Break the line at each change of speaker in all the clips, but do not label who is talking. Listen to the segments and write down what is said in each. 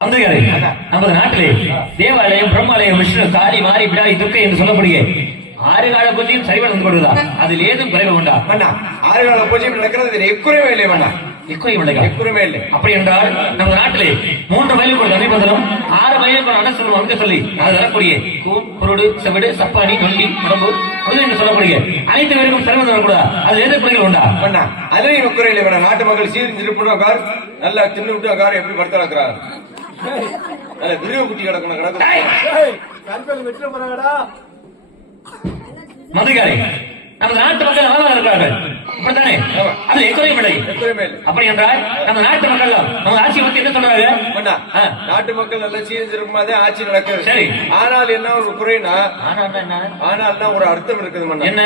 அந்தகரை நமது நாட்டிலே தேவாலயம் பிரம்மாலயம் விஷ்ணு காளி மாரி பிடாரி துர்க்கை என்று சொல்லக்கூடிய ஆறு கால பூஜையும் சரி வளர்ந்து கொண்டுதான் அதில் ஏதும் குறைவு உண்டா?
அண்ணா ஆறு கால பூஜை நடக்கிறது எக்குறைவே இல்லை அண்ணா
எக்குறையும் இல்லையா?
எக்குறைவே இல்லை.
அப்படி என்றால் நம்ம நாட்டிலே மூன்று மைலுக்கு ஒரு தனிப்பந்தலும் ஆறு மைலுக்கு ஒரு அனசலம் அமைக்க சொல்லி அது வரக்கூடிய கூன் குருடு செவிடு சப்பானி நொண்டி உடம்பு முது என்று சொல்லக்கூடிய அனைத்து பேருக்கும் சிரமம் வரக்கூடாது? அது ஏதோ குறைகள் உண்டா?
அண்ணா அதுலயும் எக்குறை இல்லை வேணா நாட்டு மக்கள் சீர் திருப்பின கார் நல்லா தின்னு விட்டு கார் எப்படி படுத்து நடக்கிறார் நல்ல விரிவு குட்டி கிடக்கணும் கிடக்கு
மதுகாரி நமது நாட்டு மக்கள் நலமாக இருக்கிறார்கள். அப்படித்தானே? அது எக்குறையும் இல்லை. அப்படி என்றால் நம்ம நாட்டு மக்கள் நம்ம ஆட்சியை பத்தி என்ன சொல்றாங்க.
நாட்டு மக்கள் நல்லா சீர் திருப்பமாதே ஆட்சி நடக்குது.
சரி.
ஆனால் என்ன ஒரு குறைனா
ஆனா என்ன?
ஆனால்னா ஒரு அர்த்தம் இருக்குது மண்ணா
என்ன?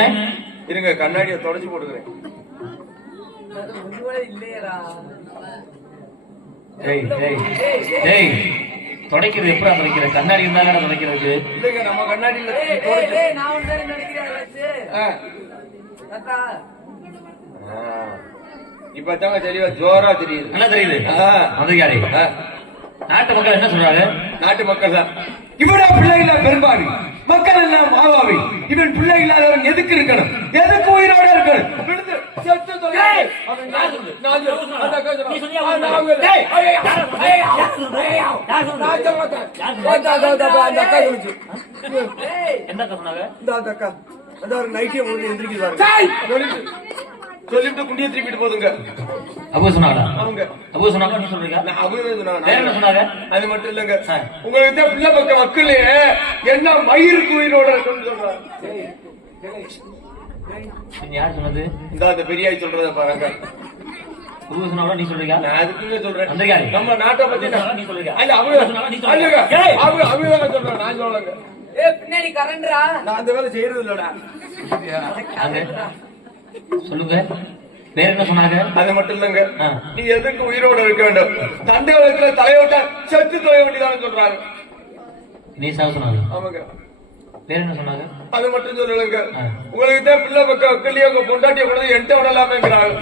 இருங்க கண்ணாடியை தொடச்சு போட்டுக்கிறேன்.
டேய் டேய் டேய் துடைக்கிறது எப்படா துடைக்கிற? கண்ணாடி இருந்தா துடைக்கிறது
இல்லைங்க நம்ம கண்ணாடியில
நான் தானே நினைக்கிறேன்,
ஆ. இப்பதாங்க தெளிவா ஜோரா தெரியுது.
என்ன தெரியுது?
ஆ.
நாட்டு மக்கள் என்ன சொல்றாங்க?
நாட்டு மக்கள் தான். இவனா பிள்ளை இல்ல பெரும்பாவி மக்கள் எல்லாம் மாவாவி. இவன் பிள்ளை இல்லாதவன் எதுக்கு இருக்கணும்? எதுக்கு உயிரோட இருக்கணும்?
என்ன சொன்னாங்க?
இந்த அக்கா. அந்த ஒரு நைட்டியை சொல்லிட்டு குண்டியை திருப்பிட்டு போதுங்க.
அபு சொன்னாங்களா
அவங்க
அபு சொன்னாங்க சொல்றீங்க?
நான் அவங்க சொன்னாங்க
வேற என்ன சொன்னாங்க
அது மட்டும் இல்லங்க. உங்களுக்கு தான் பிள்ளை பக்க மக்களே என்ன மயிருக்கு உயிரோட இருக்குன்னு சொல்றாங்க
யார் சொன்னது?
இந்த அந்த பெரியாய் சொல்றத பாருங்க.
நீ சொல்றீங்க?
நான் அதுக்குங்க சொல்றேன்? நம்ம நாட்டை பத்தி
நீ சொல்லுங்க.
அல்ல அவங்க
சொல்லுங்க.
அவங்க சொல்றேன் நான் சொல்லலங்க.
ஏய், பின்னாடி கரண்ட்ரா?
நான் அந்த வேலை செய்யறது இல்லடா.
சொல்லுங்க. வேற என்ன சொன்னாங்க?
அது மட்டும் இல்லங்க. நீ எதுக்கு உயிரோட இருக்க வேண்டும்? தந்தை வளத்துல தலையோட்ட செத்து தொலை வேண்டியதான்னு சொல்றாங்க
நீ சாக சொன்னாங்க.
ஆமாங்க.
வேற என்ன சொன்னாங்க?
அது மட்டும் சொல்லலங்க. உங்களுக்கு தான் பிள்ளை பக்க அக்கள்லயே உங்க பொண்டாட்டிய கொண்டு என்கிட்ட விடலாமேங்கிறாங்க.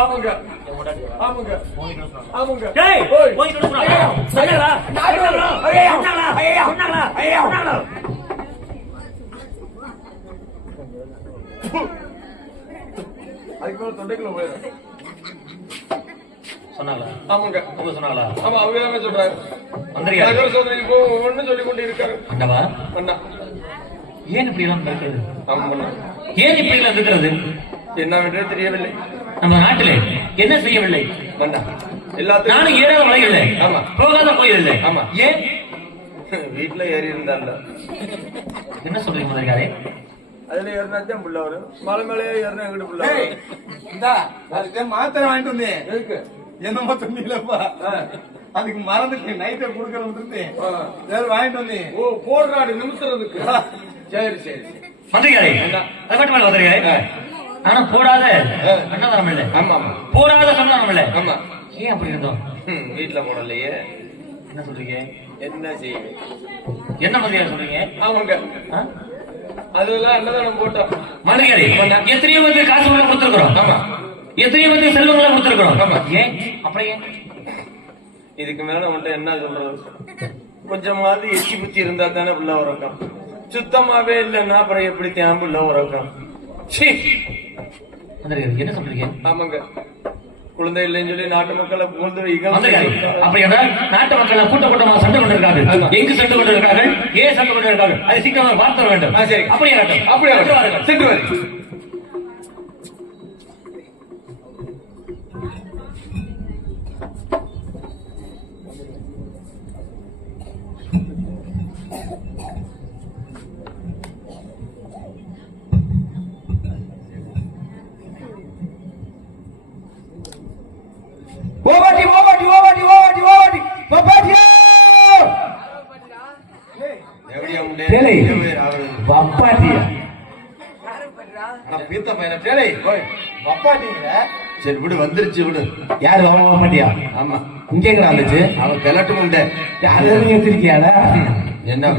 ஆமாங்க. ஆமாங்க.
சொன்னாங்க.
ஆமாங்க
டேய்
ஓய்.
ஓங்கிட்டு விட சொன்னாங்க சொன்னாங்களா? சொன்னாங்களா? சொன்னாங்களா? சொன்னாங்களா?
அதுக்கு மேல தொண்டைக்குள்ள போயிடும்
சொன்னாங்களா
ஆமாங்க.
அபு சொன்னாங்களா
ஆமா அவங்க சொல்றாங்க
வந்திருக்காரு.
நகர சோதனை இப்போ சொல்லி கொண்டு இருக்காரு
அண்டவா
அண்ணா
ஏன் இப்படி எல்லாம் இருக்கிறது
ஆமா அண்ணா.
ஏன் இப்படி எல்லாம் இருக்கிறது
என்னவென்றே தெரியவில்லை.
நம்ம நாட்டிலே என்ன செய்யவில்லை?
அண்ணா எல்லாத்துக்கும்
நானும் ஏறாத மலை இல்லை
ஆமா.
போகாத கோயில் இல்லை
ஆமா.
ஏன்?
வீட்டுல ஏறி இருந்தால
என்ன சொல்றீங்க
அதுல ஏறினாச்சும் புள்ள வரும் மலை மேலே ஏறினா எங்கிட்டு புள்ள
இந்தா, அதுக்கு மாத்திரை வாங்கிட்டு வந்தேன்
எதுக்கு
என்னமோ சொன்னீங்களப்பா. அதுக்கு மறந்துட்டேன் நைட்டை கொடுக்கறது இருந்தேன். சரி வாங்கிட்டு வந்தேன்
ஓ போடுறாடு நிமித்துறதுக்கு சரி சரி
மட்டும் இல்ல மந்திரிகாரே ஆனா போடாத அன்னதானம் இல்லை
ஆமா ஆமா
போடாத சந்தானம் இல்லை
ஆமா
ஏன் அப்படி இருந்தோம்
வீட்டுல போடலையே
என்ன சொல்றீங்க
என்ன செய்வேன்
என்ன மந்திரிகாரே சொல்றீங்க
ஆமாங்க
ஆ?
அதெல்லாம் அன்னதானம் போட்டோம்
எத்தனையோ வந்து காசு உள்ள கொடுத்துருக்கிறோம்.
ஆமா.
எத்தனையோ செல்வங்களை கொடுத்துருக்கிறோம்.
ஆமா.
ஏன்? அப்புறம் ஏன்?
இதுக்கு மேல உன்ட்ட என்ன சொல்றது? கொஞ்சமாவது எச்சி புத்தி இருந்தா தானே புள்ள உறக்கம். சுத்தமாவே இல்லைன்னா அப்புறம் எப்படி தேன் புள்ள உறக்கம்
என்ன சொல்றீங்க?
ஆமாங்க. குழந்தை இல்லைன்னு சொல்லி நாட்டு மக்களை புகழ்ந்து
அப்படி என்றால் நாட்டு மக்கள் கூட்ட கூட்டமாக சண்டை கொண்டிருக்கார்கள் எங்கு சண்டை கொண்டிருக்கார்கள்? ஏன் சண்டை கொண்டிருக்கார்கள்? அதை சீக்கிரமாக பார்த்த வேண்டும்.
ஆ, சரி.
அப்படியே
ஓவாட்டி ஓவாட்டி ஓவாட்டி ஓவாட்டி ஓவாட்டி பப்பாட்டியா.
அவரு
பப்பாட்டியா
பீத்த பையனை டேலை ஓய்
பப்பாட்டிங்க
சரி விடு வந்துருச்சு விடு.
யாரு அவன் பப்பாட்டியா
ஆமா.
இங்கே எங்கடா வந்துச்சு
அவன் கிளட்டு உண்டு.
யாரு வச்சிருக்கியாடா
என்ன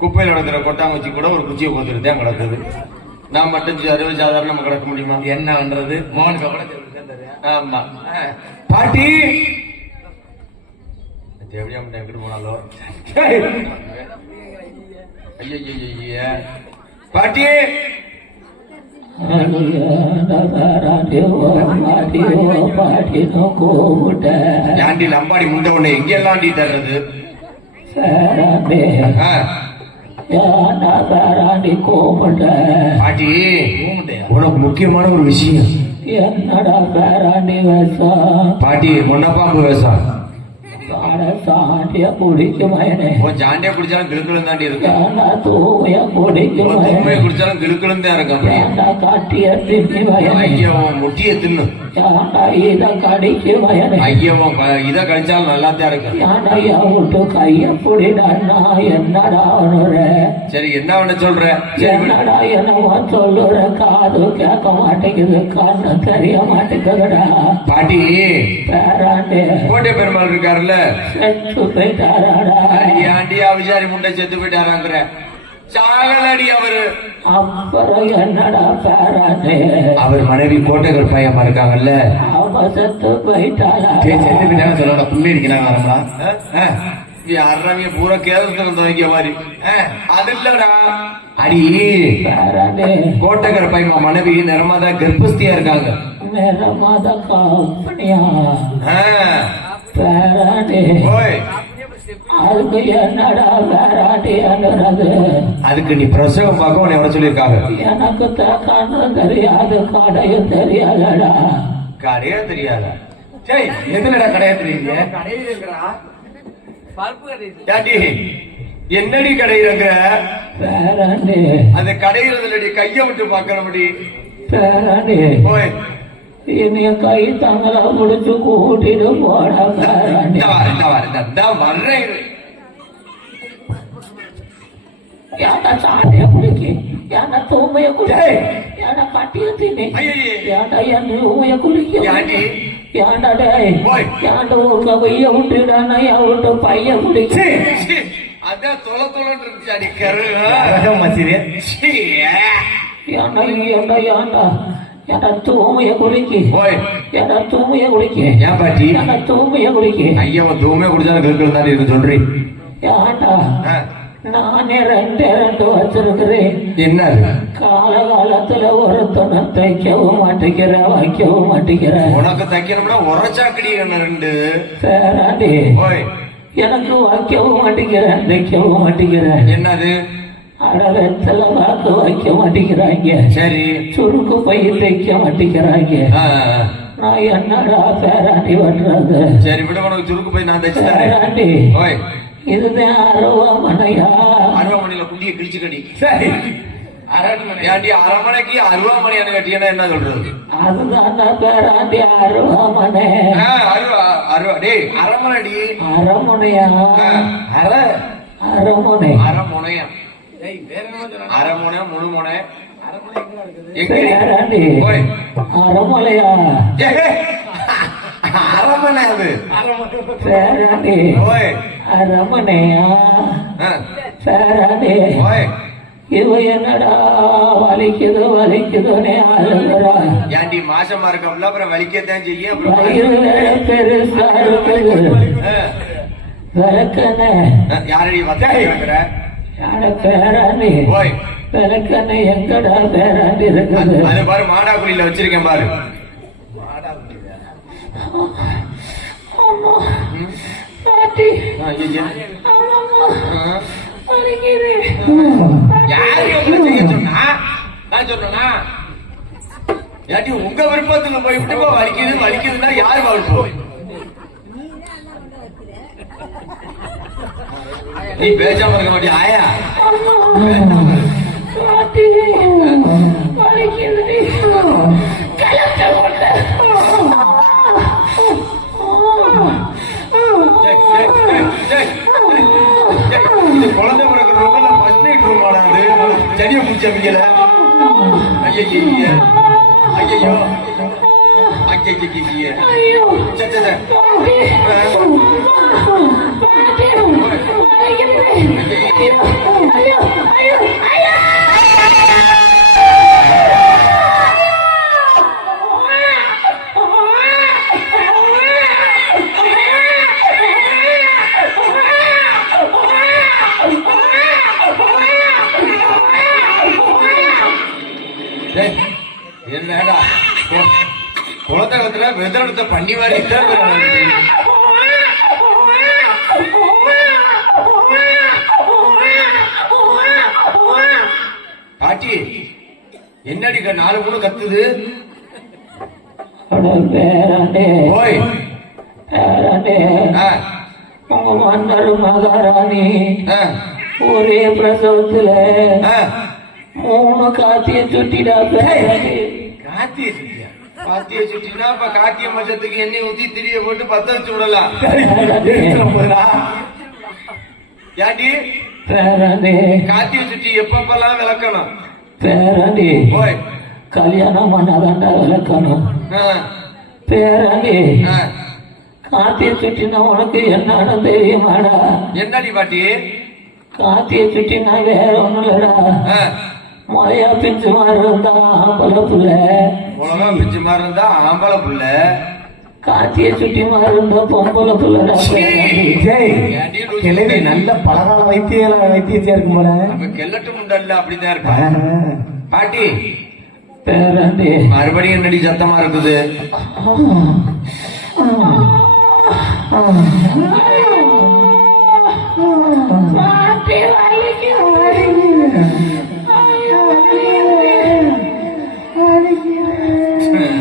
குப்பையில கிடக்குற கொட்டாங்குச்சி கூட ஒரு குச்சியை கொத்துட்டு தான் கிடக்குது. நான் மட்டும் அறுபது சாதாரணமா கிடக்க முடியுமா?
என்ன பண்றது? மோகனுக்கு கூட
ஆமா.
பாட்டி.
எப்படியா எங்கிட்டு போனாலோ? ஐயா பாட்டி. ஏண்டி லம்பாடி முந்த உடனே எங்கெல்லாம் எங்கெல்லாம்டி தர்றது பாட்டி உனக்கு முக்கியமான ஒரு விஷயம்.
என்னடா பேராண்டி வேஷம்?
பாட்டி முன்னப்பாம்பு வேஷம்.
சாண்டிய குடிக்கும் மயனே
உன் ஜாண்டியா குடிச்சாலும் கிளுக்கிலும் தாண்டி இருக்கும்
தூய குடிக்கும்
உன்
மயனே
தும்மையை குடிச்சாலும் கிளுக்கிலும் தான் இருக்கும்
ஏண்டா காட்டிய திண்ணி மயனே
ஐயா முட்டியை தின்னு.
ஏண்டா இத கடிக்கும் மயனே
ஐயா உன் க- இதை கடிச்சாலும் நல்லா தான் இருக்கும்
ஏண்டா விட்டு கைய புடிடா என்னடா அவனுற
சரி என்ன பண்ண சொல்ற.
என்னடா என்னமோ சொல்லுற? காது கேட்க மாட்டேங்குது கண்ணு தெரிய மாட்டேங்குதுடா.
பாட்டி
பேராண்டி.
கோட்டை பெருமாள் இருக்காருல்ல? அடி அவிசாரி முண்டை செத்து போயிட்டாராங்கிற. சாகலடி அவரு.
அப்புறம் என்னடா பேராண்டி
அவர் மனைவி கோட்டைகள் பையமா இருக்காங்கல்ல.
அவ செத்து
செத்து போயிட்டாங்க சொல்லோட புள்ளி அடிக்கிறாங்க யாரவிய பூரா கேரளத்துல துவைக்க மாதிரி. அது இல்லடா. அடி கோட்டகர் பையன் மனைவி நிறமாதான் கர்ப்பஸ்தியா இருக்காங்க.
மேல மாத கம்பெனியா பேராண்டி
ஓய்.
அதுக்கு என்னடா பேராண்டி என்னது
அதுக்கு நீ பிரசவம் பார்க்க உன்னை வர சொல்லியிருக்காங்க.
எனக்கு கண்ணு தெரியாது கடையும் தெரியாதடா.
கடையா தெரியாதா? சரி எதுலடா கடையா தெரியுங்க?
கடையில் இருக்கிறா கடையில்
என்னடி கடையிறங்க
பேராண்டி
அந்த கடையிறதுலடி கைய விட்டு பாக்கணும்டி
பேராண்டி
ஓய்.
என்னைய கை தங்களா முடிச்சு கூட்டிட்டு போடா. ஏன்டா சாட்டிய குடிக்கி ஏன்டா தூமைய குடிக்கி ஏன்டா கட்டிய தின்னி
ஐயையே.
ஏன்டா என் தூமைய குடிக்க
ஏண்டி?
ஏன்டா டேய்
ஓய்.
ஏன்டா உங்க கைய விட்டுடானா என் விட்டு பைய குடிக்க
சீ, அதான் தொல தொலன்னு இருந்துச்சு அடி கரு சீ, ஏ.
ஏன்டா ஏன்டா ஏன்டா ஏன்டா தூமைய குடிக்கி ஏன்டா தூமைய குடிக்கி
ஏன் பாட்டி?
ஏன்டா தூமைய குடிக்கி
ஐயா உன் தூமே குடிச்சாலும் கிருக்கள் தான் இருக்கு ஆ,
நானே ரெண்டு ரெண்டு வச்சிருக்கிறேன்.
என்ன அது?
காலகாலத்துல ஒருத்தனை தைக்கவும் மாட்டேங்கிற வைக்கவும் மாட்டேங்கிற.
உனக்கு தைக்கணும்னா உரச்சாக்கடி என்ன ரெண்டு?
பேராண்டி
ஓய்
எனக்கு வைக்கவும் மாட்டேங்கிறேன் தைக்கவும் மாட்டேங்கிறேன்
என்னது?
வாக்கு வைக்க மாட்டேங்கிறாங்க?
சரி.
சுருக்கு பை தைக்க மாட்டேங்கிறாங்க. நான் என்னடா பேராண்டி பண்றது?
சரி விட உனக்கு சுருக்கு போய் நான் தைச்சு
பேராண்டி. இதுதான் அருவாமனையா?
அருவாமணியில குண்டிய கிழிச்சு கடி சரி. ஏன்டி அரமனைக்கு அருவாமணியான கட்டியனா என்ன சொல்றது?
அதுதான் பேராண்டி அருவாமனை.
ஆ, அருவா அருவா. டேய் அரமனடி
அரமுனையா
ஆ, அர
அரமுனை
அரமுனையம்
ஏய் வேற என்ன சொன்னா
அரமுனை முழுமுனை.
அரமலையா
அரமனை அது.
அரமனையா
ஓய்
இவ என்னடா வலிக்குது வலிக்குதுன்னே அழுகுறா
ஏன்டி மாசமா இருக்கம்ல அப்புறம் வலிக்கத்தான் செய்யும்
பெருசா இருக்குது.
யாரடி வந்தா இருக்கிற
யார பேராண்டி விளக்கண்ணே எங்கடா பேராண்டி இருக்குது
அது பாரு மாடாக்குழியில வச்சிருக்கேன் பாரு. உங்க விருப்பத்துல போய் விட்டு வலிக்குது வலிக்குதுன்னா யாரு வாழ்ப்போம் நீ பேசாம இருக்க மாட்டியா? ஆயா?
பாட்டி வலிக்குது கலத்த கொண்டு
டேய், டேய், டேய், டேய், டேய், இது குழந்தை பிறகு ரொம்ப ஃபர்ஸ்ட் நைட் ரூம் ஆனாது செடியை பிடிச்சவங்கள ஐயோ ஐயோ ஐயோ
ஐயோ
என்னடா? குளத்தகத்துல வெதரத்தை பண்ணி மாதிரி நாலு மூணு கத்துது. ஓய்.
உங்க மன்னர் மகாராணி. ஒரே பிரசவத்துல. மூணு காத்திய சுட்டிடா
காத்திய சுட்டியா? காத்திய சுட்டினா அப்ப காத்திய மச்சத்துக்கு எண்ணெய் ஊத்தி திரிய போட்டு பத்த வச்சு விடலாம்.
பேரனே.
காத்திய சுட்டி எப்பப்பெல்லாம் விளக்கணும்?
பேரனே.
ஓய்.
கல்யாணம் பண்ணாதாண்டா விளக்கணும்
ஆ.
காத்திய சுட்டினா உனக்கு என்னன்னு தெரியுமாடா?
என்னடி பாட்டி?
காத்திய சுட்டினா வேற ஒண்ணும் இல்லடா. மழையா பிஞ்சு மாதிரி இருந்தா ஆம்பளை புள்ள.
உலகம் பிச்சு மாதிரி இருந்தா ஆம்பளை புள்ள?
காத்திய சுட்டி மாதிரி இருந்தா பொம்பளை புள்ளடா?
கிளவி நல்ல பலகால வைத்திய வைத்தியத்தையா இருக்கும் போல.
கெல்லட்டு முண்டல்ல அப்படிதான் இருப்பா பாட்டி
பேரனே
மறுபடியும் என்னடி சத்தமா இருக்குது?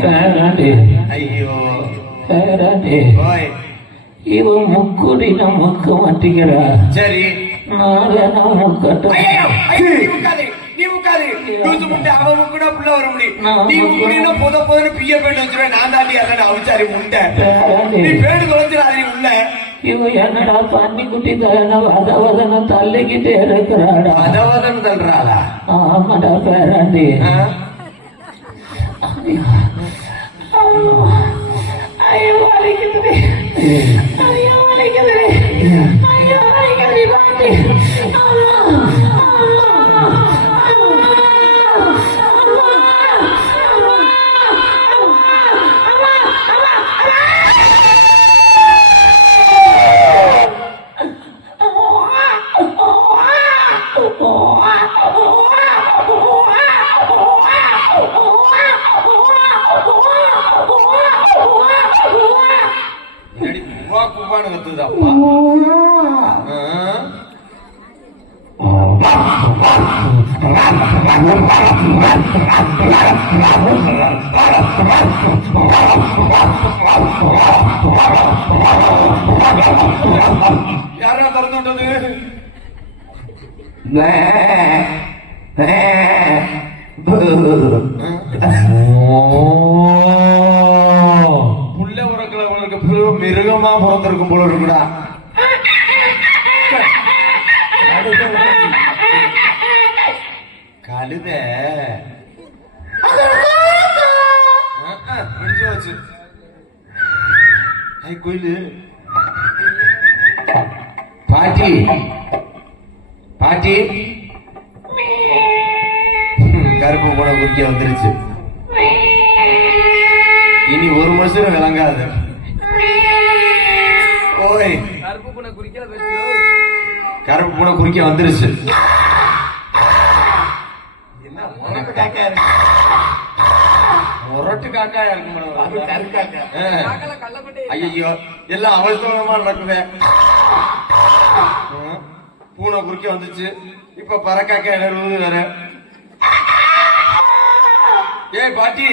பேரனே
ஐயோ. ஓய்.
இவன் முக்குடி நமக்கு மாட்டிக்கிறா.
சரி.
நாளை நமக்கு
ஐயையோ, ஐயோ, நீ உட்காரு, நீ உட்காரு. லூசு முண்டை, அவன் முக்குனா புள்ள வர முடியும். நீ முக்குனீன்னா பொத பொதன்னு பிய்ய பேண்டு வச்சிருவேன். நான் தாண்டி அல்லடா, அவிச்சாரி.
பேரனே
நீ பேண்டு தொலைச்சிடாத நீ உள்ள.
இவன் என்னடா பண்ணி குட்டி வதன தள்ளிக்கிட்டே இருக்கிறாடா
அதவதன் தள்ளுறாளா?
ஆமாடா பேராண்டி? ஐயோ வலிக்குது ஐயோ வலிக்குது ஐயோ வலிக்குது பாண்டி
புள்ள உறக்கல உனக்கு மிருகமா பிறந்திருக்கும் போல இருக்குடா. கழுத. வச்சு. கோயிலு. பாட்டி. பாட்டி கருப்பு கூட குறுக்கி வந்துருச்சு. இனி ஒரு மாசம் விளங்காது. ஓய்.
கருப்பு பூனை குறிக்காத வச்சு
கருப்பு பூனை குறுக்கே வந்துருச்சு. முரட்டு காக்காயா இருக்கு?
காக்கல கள்ளப்பட்டே.
ஐயோ எல்லாம் அவசரமா நடக்குதே. பூனை குறுக்கே வந்துச்சு. இப்ப பறக்காக்கா எழுது வேற. ஏய் பாட்டி.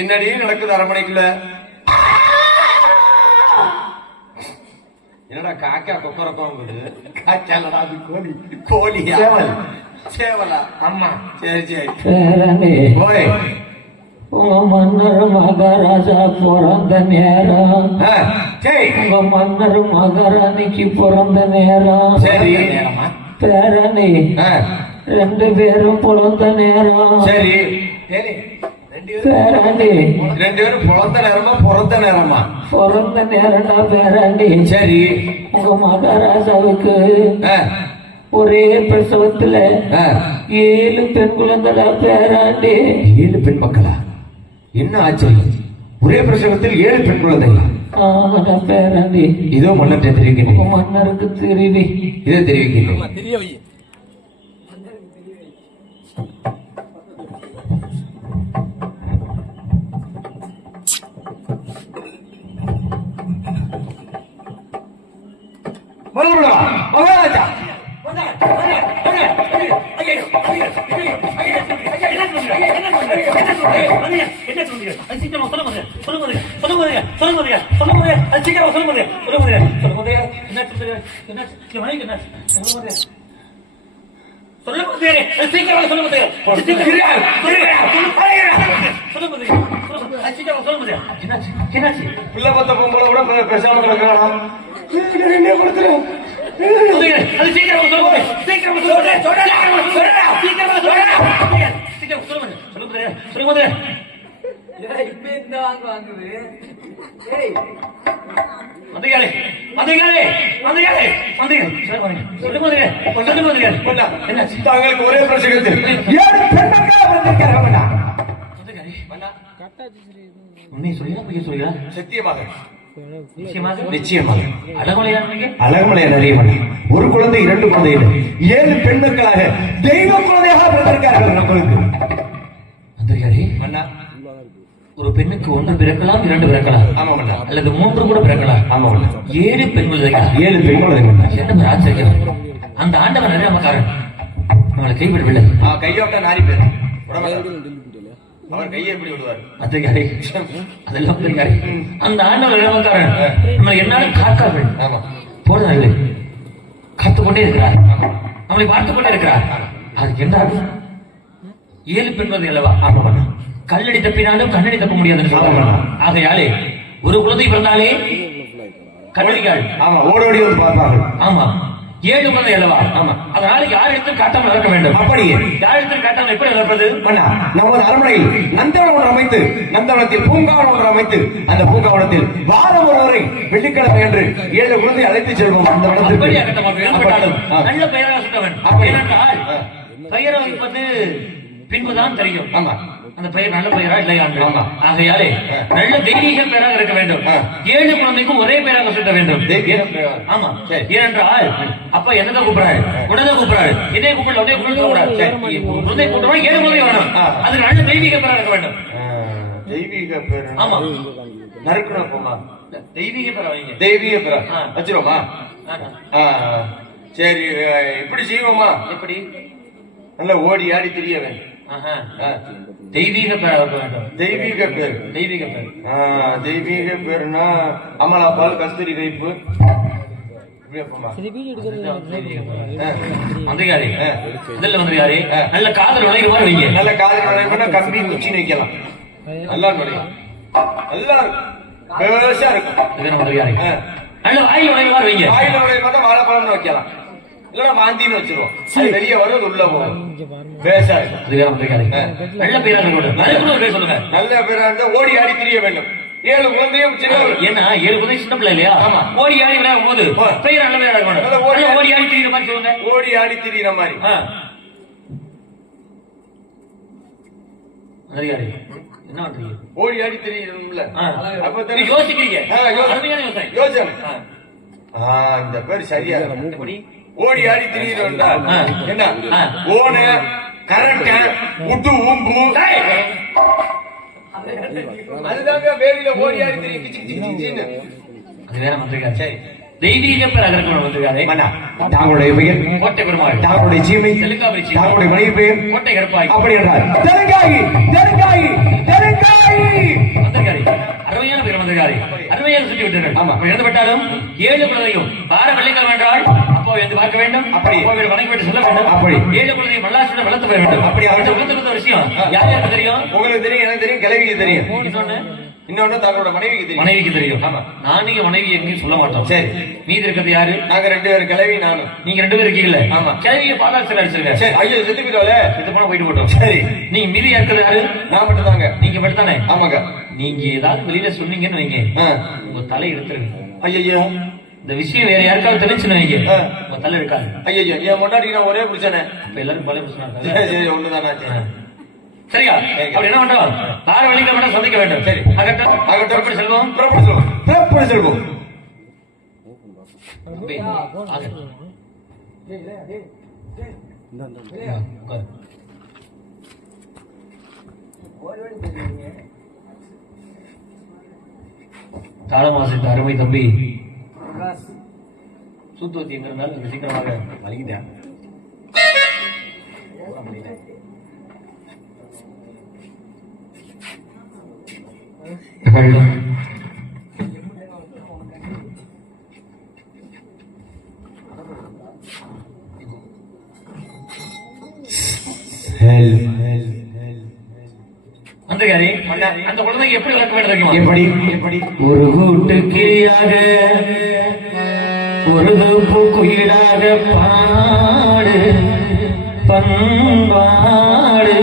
என்னடி நடக்குது அரமனைக்குள்ள என்னடா காக்கா கொக்கரக்கோங்குது காக்காலடா அது கோழி. கோழியா?
சேவல்.
சேவலா? ஆமா. சரி சரி. ஓய்
உங்க மன்னர் மகாராஜா பிறந்த நேரம். உங்க மன்னர் மகாராணிக்கு பிறந்த நேரம்.
சரி.
பேரணி. ரெண்டு பேரும் பிறந்த நேரம்.
சரி.
பேரணி.
ரெண்டு பேரும் பிறந்த நேரமா பிறந்த நேரமா?
பிறந்த நேரம்டா பேரணி.
சரி.
உங்க மகாராஜாவுக்கு ஒரே பிரசவத்துல. ஏழு பெண் குழந்தைடா பேராண்டி
ஏழு பெண் மக்களா? என்ன ஆச்சரியம் ஒரே பிரசவத்தில் ஏழு பெண்
குழந்தை
இதோ
மன்னற்றை
தெரிவிக்கிறேன்
மன்னருக்கு தெரிவி.
இதை தெரிவிக்கின்றேன். மறுபடியும்
என்னாச்சு
பிள்ளை பத்த பொம்பளை கூட பேசாம கிடக்குறானா என்ன கொடுத்துறேன் தாங்களுக்கு ஒரே பிரச்சனை
உண்மையை சொல்லுங்க
சத்தியமாக.
நிச்சயமாக.
நிச்சயமாக.
அடமலையானீங்க
அழகுமலை நிறைய ஒரு குழந்தை இரண்டு குழந்தைகள். ஏழு பெண் மக்களாக தெய்வ குழந்தையாக பிறந்திருக்கிறார்கள் மக்களுக்கு.
வந்தீங்களே
மன்னா.
ஒரு பெண்ணுக்கு ஒன்று பிறக்கலாம் இரண்டு பிறக்கலாம்.
ஆமா மன்னா.
அல்லது மூன்று கூட பிறக்கலாம்.
ஆமா
ஏழு பெண் குழந்தைகள்
ஏழு பெண் குழந்தை மன்னா.
என்ன ஆச்சரியம்? அந்த ஆண்டவன் நிறைய நமக்காரன் நம்மளை கைவிடவில்லை.
கையோட்ட நாரி பேர். அவர் கையை எப்படி விடுவார்?
அதெல்லாம் அந்த ஆண்டவர் என்னாலும் காக்கார்கள் காத்துக் கொண்டே இருக்கிறார். நம்மளை பார்த்துக் கொண்டே இருக்கிறார் அதுக்கு என்ன? ஏழு பெண்கள் அல்லவா?
ஆமா மன்னா
கல்லடி தப்பினாலும் கண்ணடி தப்ப முடியாதுன்னு
ஆமா.
ஆகையாலே ஒரு குழந்தை பிறந்தாலே கண்ணடிக்காள்
ஆமா. ஓடோடி வந்து பார்ப்பார்கள்.
ஆமா. ஏழு குழந்தை அல்லவா
ஆமா.
அதனால யார் இடத்தில் காட்டாமல் நடக்க வேண்டும்.
அப்படியே.
யார் இடத்தில் காட்டாமல் எப்படி நடப்பது
மன்னா நமது அரண்மனையில் நந்தவனம் ஒன்று அமைத்து நந்தவனத்தில் பூங்காவனம் ஒன்று அமைத்து அந்த பூங்காவனத்தில் வாரம் ஒருவரை வெள்ளிக்கிழமை என்று ஏழு குழந்தை அழைத்து செல்வோம் அந்த வனத்திற்கு.
நல்ல பெயராக சுட்டவன்
அப்படி.
ஏனென்றால்
ஆ.
பெயரை வைப்பது பின்புதான் தெரியும்.
ஆமா.
அந்த பெயர் நல்ல பெயரா இல்லையா. ஆகையாலே. நல்ல தெய்வீக பெயராக இருக்க வேண்டும். ஏழு குழந்தைக்கும் ஒரே பெயராக சுட்ட வேண்டும்? ஆமா.
சரி.
ஏனென்றால் அப்பா என்னதான் கூப்பிடுறாரு. உடனே கூப்பிடுறாரு. இதே கூப்பிடல உடனே கூப்பிட கூடாது சரி. குழந்தை கூப்பிடுறோம் ஏழு குழந்தை வரணும்
ஆ.
அதுக்கு நல்ல தெய்வீக பெயராக இருக்க வேண்டும்.
தெய்வீக பேர்
ஆமா.
நறுக்கணும் போமா
தெய்வீக பெயரா வைங்க.
தெய்வீக பேரா. வச்சிருவோமா? சரி அஹ், இப்படி செய்வோமா?
எப்படி?
நல்லா ஓடி ஆடி தெரிய வேண்டும்.
ஆஹா. தெய்வீக
தெய்வீக பேர்
தெய்வீக பெயர்.
ஆ, தெய்வீக பேருனா அமலா பால் கஸ்தூரி கைப்பு.
நல்ல காதல் நுழைகிற மாதிரி வைங்க.
நல்ல காதல் நுழைவுனா கம்பி குச்சி வைக்கலாம் நல்லா நுழையும் நல்லா இருக்கும் பேசா இருக்கும்.
நல்ல வாயில் நுழைகிற மாதிரி வைங்க.
வாயில நுழைவு பார்த்தா வாழைப்பழம்னு வைக்கலாம். இல்லைன்னா வாந்தின்னு வச்சிருவோம். வெளியே வரும் உள்ள போகும்.
நல்ல பேரா சொல்லுங்க.
நல்ல பேரா இருந்தா ஓடி ஆடி திரிய வேண்டும். ஏழு குழந்தையும் சின்ன
ஏன்னா ஏழு குழந்தை சின்ன பிள்ளை இல்லையா?
ஆமா.
ஓடி ஆடி விளையாடும் போது. பெயர் நல்ல பேரா
ஓடி ஆடி-
ஓடி ஆடி திரிகிற மாதிரி சொல்லுங்க.
ஓடி ஆடி திரியிற மாதிரி.
என்ன
ஓடி ஆடி திரியணும்ல
ஆ.
அப்ப
யோசிக்கிறீங்க. யோசனை.
இந்த பேர் சரியா ஓடி ஆடி திரியிறோம்டா. என்ன. ஓன கரண்ட உட்டு ஊம்பு அதுதாங்க வேலியில ஓடி ஆடி.
அது வேற தெய்வீக
தாங்களுடைய பெயர்
கோட்டை பெருமாள்
தாங்களுடைய மனைவி பெயர்
கோட்டை கருப்பாய்.
அப்படி என்றால்
தெலுங்காயி தெலுங்காயி தெலுங்காயி.
மந்திரிகாரி அருமையான பேர் அருமையாக சுற்றி விட்டீர்கள்
ஆமா.
இழந்து விட்டாலும் ஏழு குழந்தையும் வார வெள்ளிக்கிழமை என்றால் அப்போ வந்து பார்க்க வேண்டும்.
அப்படி.
சொல்ல வேண்டும்.
அப்படி.
ஏழு வளர்த்து போய வேண்டும்.
அப்படி.
அந்த வளர்த்து கொடுத்த விஷயம். யார் யாருக்கு தெரியும்?
உங்களுக்கு தெரியும் எனக்கு தெரியும் கிழவிக்கு தெரியும்.
இன்னொன்னு
தங்களோட மனைவிக்கு தெரியும்.
மனைவிக்கு தெரியும்.
ஆமா.
நானே மனைவி எங்கேயும் சொல்ல மாட்டோம்.
சரி.
மீதி இருக்கிறது யாரு?
நாங்க ரெண்டு பேரும் கிழவி நானும்.
நீங்க ரெண்டு பேரும் இருக்கீங்கல்ல?
ஆமா.
கிழவிய பாதாள சில அடிச்சிருக்க
சரி. ஐயோ செத்து
போன போயிட்டு போட்டோம்.
சரி.
நீங்க மீதி இருக்கிறது யாரு?
நான் மட்டும் தாங்க
நீங்க மட்டும் தானே
ஆமாங்க.
நீங்க ஏதாவது வெளியில சொன்னீங்கன்னு வைங்க. உங்க தலை எடுத்துருங்க.
ஐயோ
இந்த விஷயம் வேற யாருக்காவது தெரிஞ்சுன்னு வைங்க. உங்க தலை எடுக்காது
ஐயோ என் முன்னாடி நான் ஒரே புருஷனே.
இப்ப எல்லாரும் பல பிரச்சனை
சரி ஒண்ணுதானா?
சரியா? அப்படி என்ன பண்றோம்? வார வெள்ளிக்கிழமை மட்டும் சந்திக்க வேண்டும்.
சரி.
அகட்டும்
ஆகட்டும்.
எப்படி செல்வோம்.
புறப்பட்டு செல்வோம். புறப்பட்டு செல்வோம்.
தாளமாசித்த அருமை தம்பி. சூத்துவத்தி எங்க இருந்தாலும் கொஞ்சம் சீக்கிரமாக வலிக்கிட்டேன் Help. மந்திரிகாரி அந்த குழந்தைக்கு எப்படி வளர்க்க வேண்டும்
எப்படி? எப்படி?
ஒரு கூட்டு கிளியாக ஒரு குயிலாக பாடு பண்பாடு.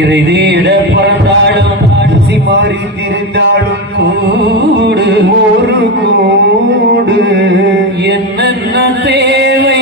இறைதீட பிறந்தாலும்
ஆட்சி மாறி திரிந்தாலும்
கூடு
ஒரு கூடு. என்னென்ன தேவை